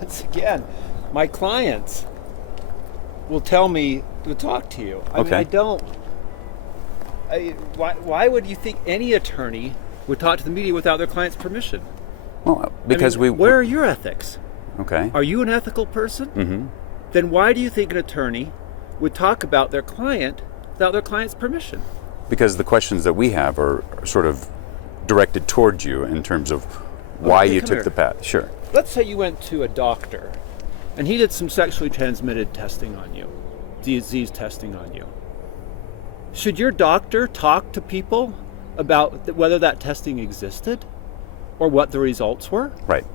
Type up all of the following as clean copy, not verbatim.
once again, my clients will tell me to talk to you. I mean, why would you think any attorney would talk to the media without their client's permission? Well, because where are your ethics? Okay. Are you an ethical person? Mm-hmm. Then why do you think an attorney would talk about their client without their client's permission? Because the questions that we have are sort of directed towards you in terms of why you took the path. Sure. Let's say you went to a doctor and he did some sexually transmitted testing on you, disease testing on you. Should your doctor talk to people about whether that testing existed or what the results were? Right.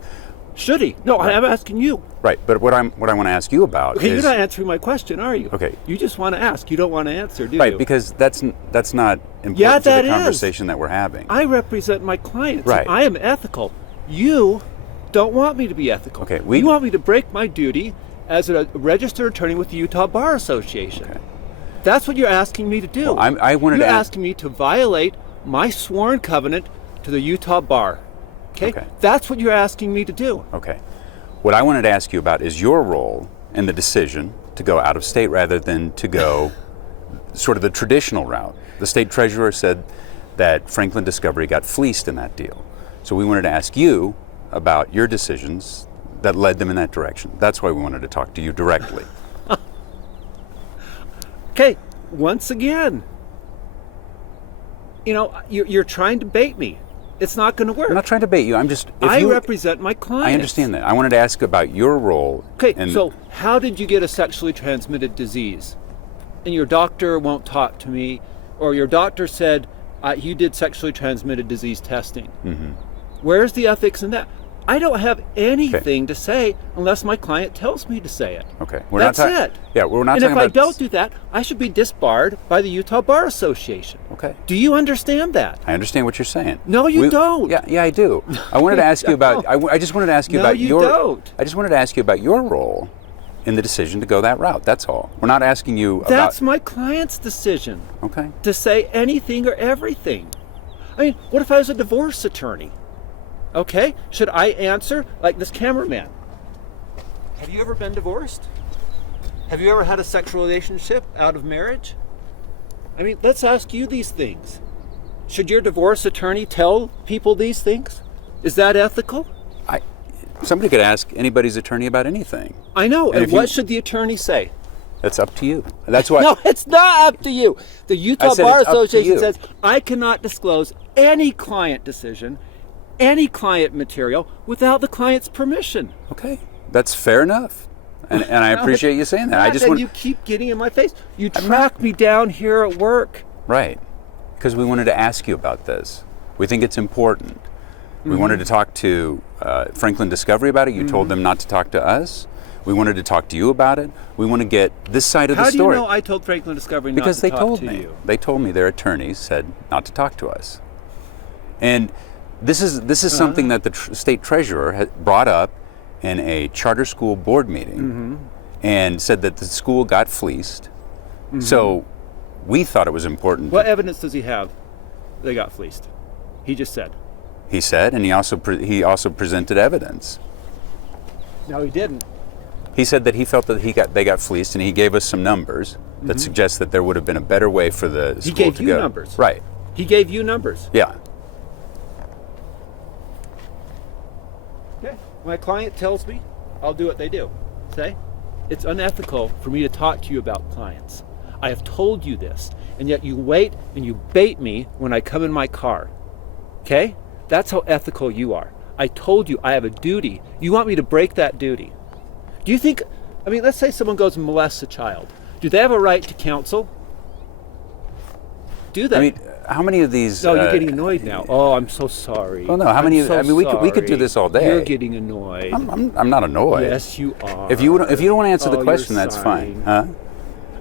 Should he? No, right. I'm asking you. Right, but what I want to ask you about is... you're not answering my question, are you? Okay. You just want to ask. You don't want to answer, do you? Right, because that's not important to the conversation that we're having. I represent my clients. Right. I am ethical. You don't want me to be ethical. Okay. You want me to break my duty as a registered attorney with the Utah Bar Association. Okay. That's what you're asking me to do. Well, you're asking me to violate my sworn covenant to the Utah Bar. Okay? That's what you're asking me to do. Okay. What I wanted to ask you about is your role in the decision to go out of state rather than to go sort of the traditional route. The state treasurer said that Franklin Discovery got fleeced in that deal. So we wanted to ask you about your decisions that led them in that direction. That's why we wanted to talk to you directly. Okay, once again, you're trying to bait me. It's not going to work. I'm not trying to bait you. I represent my clients. I understand that. I wanted to ask about your role. Okay, so how did you get a sexually transmitted disease? And your doctor won't talk to me, or your doctor said you did sexually transmitted disease testing. Mm-hmm. Where's the ethics in that? I don't have anything to say unless my client tells me to say it. Okay. That's it. Yeah, we're not and talking if about... I don't do that, I should be disbarred by the Utah Bar Association. Okay. Do you understand that? I understand what you're saying. No, you don't. Yeah, I do. I wanted to ask you about... I just wanted to ask you about your... No, you don't. I just wanted to ask you about your role in the decision to go that route. That's all. We're not asking you about... That's my client's decision. Okay. To say anything or everything. I mean, what if I was a divorce attorney? Okay, should I answer like this cameraman? Have you ever been divorced? Have you ever had a sexual relationship out of marriage? I mean, let's ask you these things. Should your divorce attorney tell people these things? Is that ethical? Somebody could ask anybody's attorney about anything. I know, and what should the attorney say? That's up to you. That's why. No, it's not up to you. The Utah Bar Association says I cannot disclose any client decision, any client material without the client's permission. Okay, that's fair enough, and I appreciate you saying that. You keep getting in my face. You track me down here at work. Right, because we wanted to ask you about this. We think it's important. We wanted to talk to Franklin Discovery about it. You told them not to talk to us. We wanted to talk to you about it. We want to get this side of the story. How do you know I told Franklin Discovery not to talk to you? Because they told me. They told me their attorneys said not to talk to us. And this is something that the state treasurer had brought up in a charter school board meeting and said that the school got fleeced. So we thought it was important. What evidence does he have they got fleeced? He just said. He said, and he also presented evidence. No, he didn't. He said that he felt that they got fleeced, and he gave us some numbers that suggest that there would have been a better way for the school to go. He gave you numbers. Right. He gave you numbers. Yeah. Okay. My client tells me, I'll do what they do. Say, it's unethical for me to talk to you about clients. I have told you this, and yet you wait and you bait me when I come in my car. Okay? That's how ethical you are. I told you I have a duty. You want me to break that duty. Do you think, let's say someone goes and molests a child. Do they have a right to counsel? Do they? How many of these... No, you're getting annoyed now. Oh, I'm so sorry. Well, no, how many... we could do this all day. You're getting annoyed. I'm not annoyed. Yes, you are. If you don't want to answer the question, that's fine. Huh?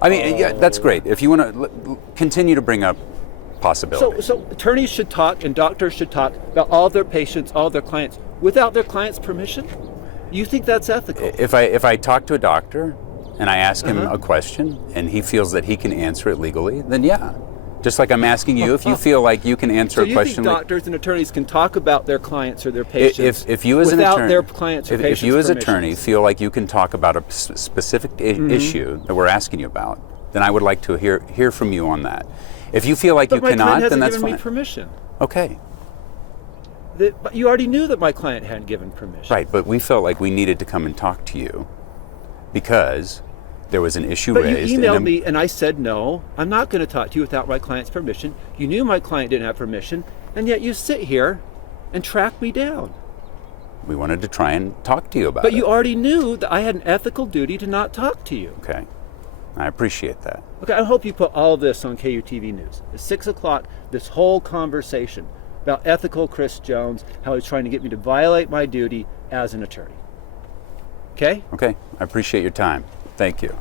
Yeah, that's great. If you want to continue to bring up possibilities. So attorneys should talk and doctors should talk about all their patients, all their clients, without their client's permission? You think that's ethical? If I talk to a doctor and I ask him a question and he feels that he can answer it legally, then yeah. Just like I'm asking you if you feel like you can answer So a you question. think like, doctors and attorneys can talk about their clients or their patients if you as an without attorney, their clients or patients' if you as permissions? attorney feel like you can talk about a specific issue that we're asking you about, then I would like to hear from you on that. If you feel like But you my cannot, client then hasn't that's given fine. me permission. Okay, But you already knew that my client hadn't given permission. right. But we felt like we needed to come and talk to you because there was an issue But raised. you emailed me and I said, no, I'm not going to talk to you without my client's permission. You knew my client didn't have permission, and yet you sit here and track me down. We wanted to try and talk to you about But it. you already knew that I had an ethical duty to not talk to you. Okay, I appreciate that. Okay, I hope you put all this on KUTV News. At 6 o'clock, this whole conversation about ethical Chris Jones, how he's trying to get me to violate my duty as an attorney. Okay? Okay, I appreciate your time. Thank you.